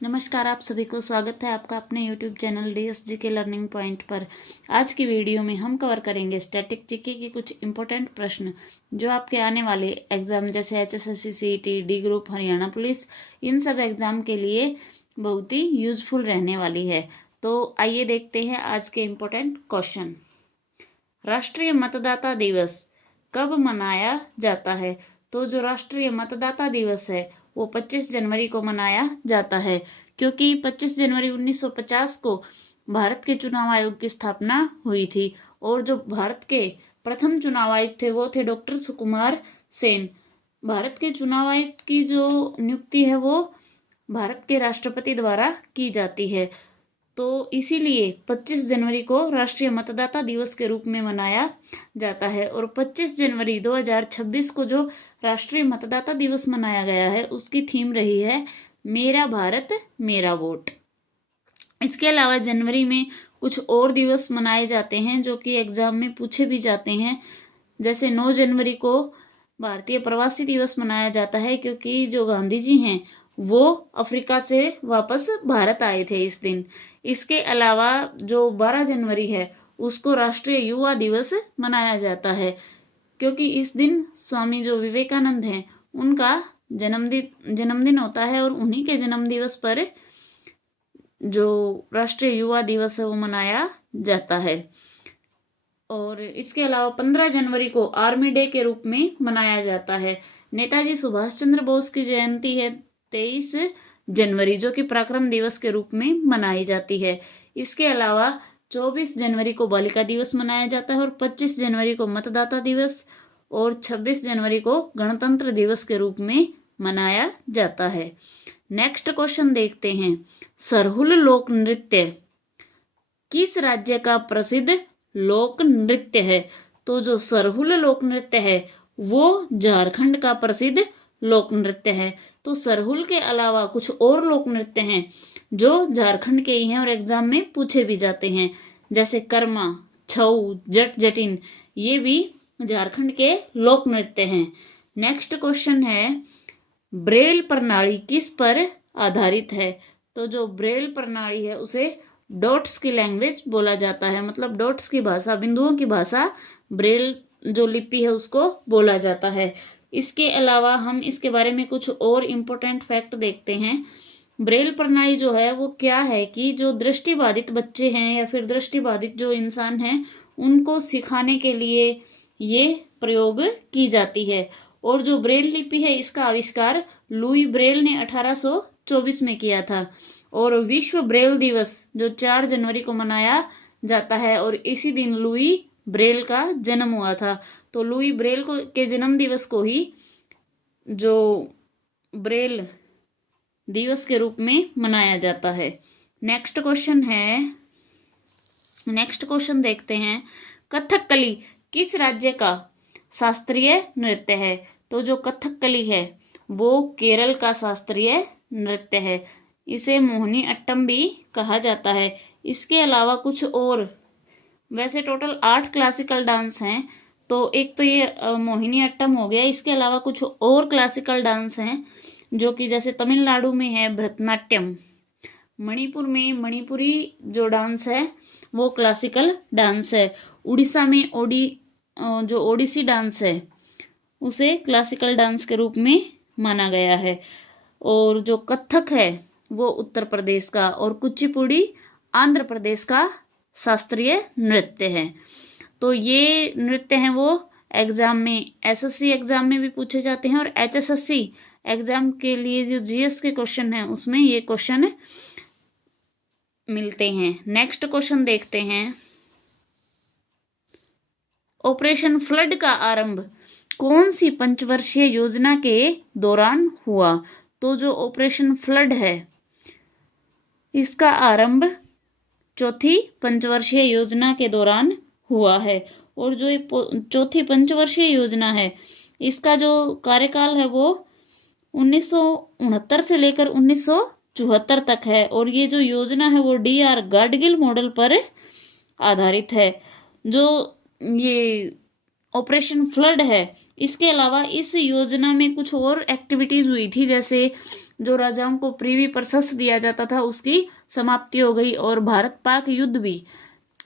नमस्कार, आप सभी को स्वागत है आपका अपने YouTube चैनल DSG के लर्निंग पॉइंट पर। आज की वीडियो में हम कवर करेंगे स्टैटिक जीके के कुछ इंपॉर्टेंट प्रश्न जो आपके आने वाले एग्जाम जैसे HSSC, CET, D group, Haryana police, इन सब एग्जाम के लिए बहुत ही यूजफुल रहने वाली है। तो आइए देखते हैं आज के इम्पोर्टेंट क्वेश्चन। राष्ट्रीय मतदाता दिवस कब मनाया जाता है? तो जो राष्ट्रीय मतदाता दिवस है वो 25 जनवरी को मनाया जाता है, क्योंकि 25 जनवरी 1950 को भारत के चुनाव आयोग की स्थापना हुई थी और जो भारत के प्रथम चुनाव आयुक्त थे वो थे डॉक्टर सुकुमार सेन। भारत के चुनाव आयुक्त की जो नियुक्ति है वो भारत के राष्ट्रपति द्वारा की जाती है। तो इसीलिए 25 जनवरी को राष्ट्रीय मतदाता दिवस के रूप में मनाया जाता है। और 25 जनवरी 2026 को जो राष्ट्रीय मतदाता दिवस मनाया गया है उसकी थीम रही है मेरा भारत मेरा वोट। इसके अलावा जनवरी में कुछ और दिवस मनाए जाते हैं जो कि एग्जाम में पूछे भी जाते हैं। जैसे 9 जनवरी को भारतीय प्रवासी दिवस मनाया जाता है, क्योंकि जो गांधी जी हैं वो अफ्रीका से वापस भारत आए थे इस दिन। इसके अलावा जो 12 जनवरी है उसको राष्ट्रीय युवा दिवस मनाया जाता है, क्योंकि इस दिन स्वामी जो विवेकानंद हैं उनका जन्मदिन होता है और उन्हीं के जन्म दिवस पर जो राष्ट्रीय युवा दिवस है वो मनाया जाता है। और इसके अलावा 15 जनवरी को आर्मी डे के रूप में मनाया जाता है। नेताजी सुभाष चंद्र बोस की जयंती है 23 जनवरी, जो कि पराक्रम दिवस के रूप में मनाई जाती है। इसके अलावा 24 जनवरी को बालिका दिवस मनाया जाता है और 25 जनवरी को मतदाता दिवस और 26 जनवरी को गणतंत्र दिवस के रूप में मनाया जाता है। नेक्स्ट क्वेश्चन देखते हैं। सरहुल लोक नृत्य किस राज्य का प्रसिद्ध लोक नृत्य है? तो जो सरहुल लोक नृत्य है वो झारखंड का प्रसिद्ध लोक नृत्य है। तो सरहुल के अलावा कुछ और लोक नृत्य हैं जो झारखंड के ही हैं और एग्जाम में पूछे भी जाते हैं, जैसे कर्मा, छऊ, जट जटिन, ये भी झारखंड के लोक नृत्य हैं। नेक्स्ट क्वेश्चन है ब्रेल प्रणाली किस पर आधारित है? तो जो ब्रेल प्रणाली है उसे डॉट्स की लैंग्वेज बोला जाता है, मतलब डॉट्स की भाषा, बिंदुओं की भाषा ब्रेल जो लिपि है उसको बोला जाता है। इसके अलावा हम इसके बारे में कुछ और इम्पोर्टेंट फैक्ट देखते हैं। ब्रेल प्रणाली जो है वो क्या है कि जो दृष्टिबाधित बच्चे हैं या फिर दृष्टिबाधित जो इंसान हैं उनको सिखाने के लिए ये प्रयोग की जाती है। और जो ब्रेल लिपि है इसका आविष्कार लुई ब्रेल ने 1824 में किया था। और विश्व ब्रेल दिवस जो 4 जनवरी को मनाया जाता है और इसी दिन लुई ब्रेल का जन्म हुआ था। तो लुई ब्रेल के जन्म दिवस को ही जो ब्रेल दिवस के रूप में मनाया जाता है। नेक्स्ट क्वेश्चन देखते हैं। कथकली किस राज्य का शास्त्रीय नृत्य है? तो जो कथकली है वो केरल का शास्त्रीय नृत्य है। इसे मोहिनी अट्टम भी कहा जाता है। इसके अलावा कुछ और, वैसे टोटल 8 क्लासिकल डांस हैं। तो एक तो ये मोहिनी अट्टम हो गया, इसके अलावा कुछ और क्लासिकल डांस हैं जो कि जैसे तमिलनाडु में है भरतनाट्यम, मणिपुर में मणिपुरी जो डांस है वो क्लासिकल डांस है, उड़ीसा में जो ओडिसी डांस है उसे क्लासिकल डांस के रूप में माना गया है। और जो कथक है वो उत्तर प्रदेश का और कुचिपुड़ी आंध्र प्रदेश का शास्त्रीय नृत्य है। तो ये नृत्य हैं वो एग्जाम में, एसएससी एग्जाम में भी पूछे जाते हैं और HSSC एग्जाम के लिए जो GS के क्वेश्चन हैं उसमें ये क्वेश्चन मिलते हैं। नेक्स्ट क्वेश्चन देखते हैं। ऑपरेशन फ्लड का आरंभ कौन सी पंचवर्षीय योजना के दौरान हुआ? तो जो ऑपरेशन फ्लड है इसका आरंभ चौथी पंचवर्षीय योजना के दौरान हुआ है। और जो ये चौथी पंचवर्षीय योजना है इसका जो कार्यकाल है वो 1969 से लेकर 1974 तक है। और ये जो योजना है वो DR गाडगिल मॉडल पर आधारित है। जो ये ऑपरेशन फ्लड है इसके अलावा इस योजना में कुछ और एक्टिविटीज हुई थी, जैसे जो राजाओं को प्रीवी प्रशस्त दिया जाता था उसकी समाप्ति हो गई। और भारत पाक युद्ध भी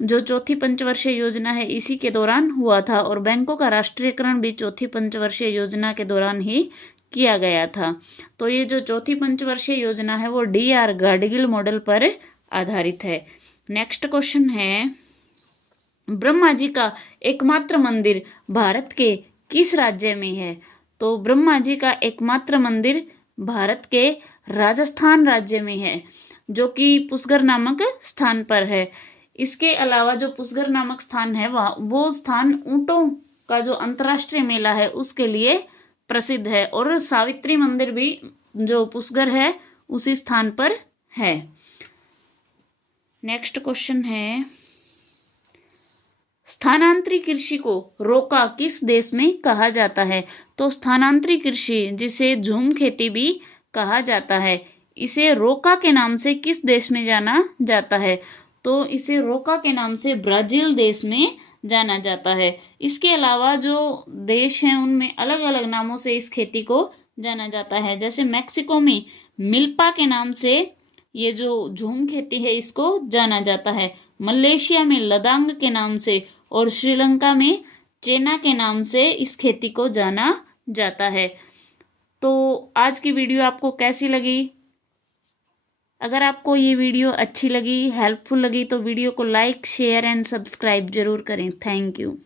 जो चौथी पंचवर्षीय योजना है इसी के दौरान हुआ था। और बैंकों का राष्ट्रीयकरण भी चौथी पंचवर्षीय योजना के दौरान ही किया गया था। तो ये जो चौथी पंचवर्षीय योजना है वो DR गाडगिल मॉडल पर आधारित है। नेक्स्ट क्वेश्चन है, ब्रह्मा जी का एकमात्र मंदिर भारत के किस राज्य में है? तो ब्रह्मा जी का एकमात्र मंदिर भारत के राजस्थान राज्य में है, जो कि पुष्कर नामक स्थान पर है। इसके अलावा जो पुष्कर नामक स्थान है वो स्थान ऊंटों का जो अंतर्राष्ट्रीय मेला है उसके लिए प्रसिद्ध है। और सावित्री मंदिर भी जो पुष्कर है उसी स्थान पर है। नेक्स्ट क्वेश्चन है, स्थानांतरी कृषि को रोका किस देश में कहा जाता है? तो स्थानांतरी कृषि, जिसे झूम खेती भी कहा जाता है, इसे रोका के नाम से किस देश में जाना जाता है? तो इसे रोका के नाम से ब्राजील देश में जाना जाता है। इसके अलावा जो देश हैं उनमें अलग अलग नामों से इस खेती को जाना जाता है। जैसे मैक्सिको में मिल्पा के नाम से ये जो झूम खेती है इसको जाना जाता है। मलेशिया में लदांग के नाम से और श्रीलंका में चेना के नाम से इस खेती को जाना जाता है। तो आज की वीडियो आपको कैसी लगी? अगर आपको ये वीडियो अच्छी लगी, हेल्पफुल लगी, तो वीडियो को लाइक, शेयर एंड सब्सक्राइब जरूर करें। Thank you.